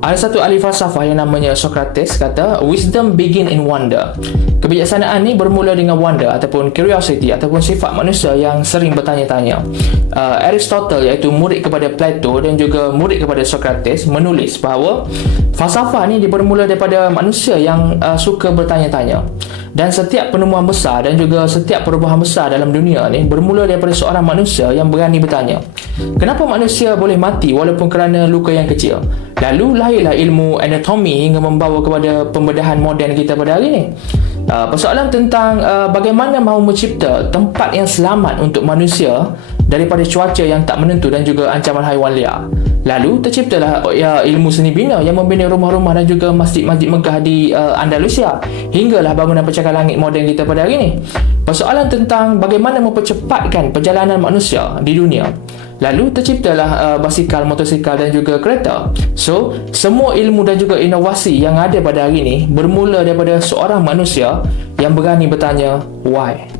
Ada satu ahli falsafah yang namanya Socrates kata, wisdom begin in wonder. Kebijaksanaan ni bermula dengan wonder ataupun curiosity ataupun sifat manusia yang sering bertanya-tanya. Aristotle, iaitu murid kepada Plato dan juga murid kepada Socrates, menulis bahawa falsafah ni bermula daripada manusia yang suka bertanya-tanya. Dan setiap penemuan besar dan juga setiap perubahan besar dalam dunia ni bermula daripada seorang manusia yang berani bertanya, kenapa manusia boleh mati walaupun kerana luka yang kecil? Lalu lahirlah ilmu anatomi hingga membawa kepada pembedahan moden kita pada hari ini. Persoalan tentang bagaimana mahu mencipta tempat yang selamat untuk manusia daripada cuaca yang tak menentu dan juga ancaman haiwan liar. Lalu terciptalah ilmu seni bina yang membina rumah-rumah dan juga masjid-masjid megah di Andalusia, hinggalah bangunan pencakar langit moden kita pada hari ini. Persoalan tentang bagaimana mempercepatkan perjalanan manusia di dunia. Lalu terciptalah basikal, motosikal dan juga kereta. So, semua ilmu dan juga inovasi yang ada pada hari ini bermula daripada seorang manusia yang berani bertanya why.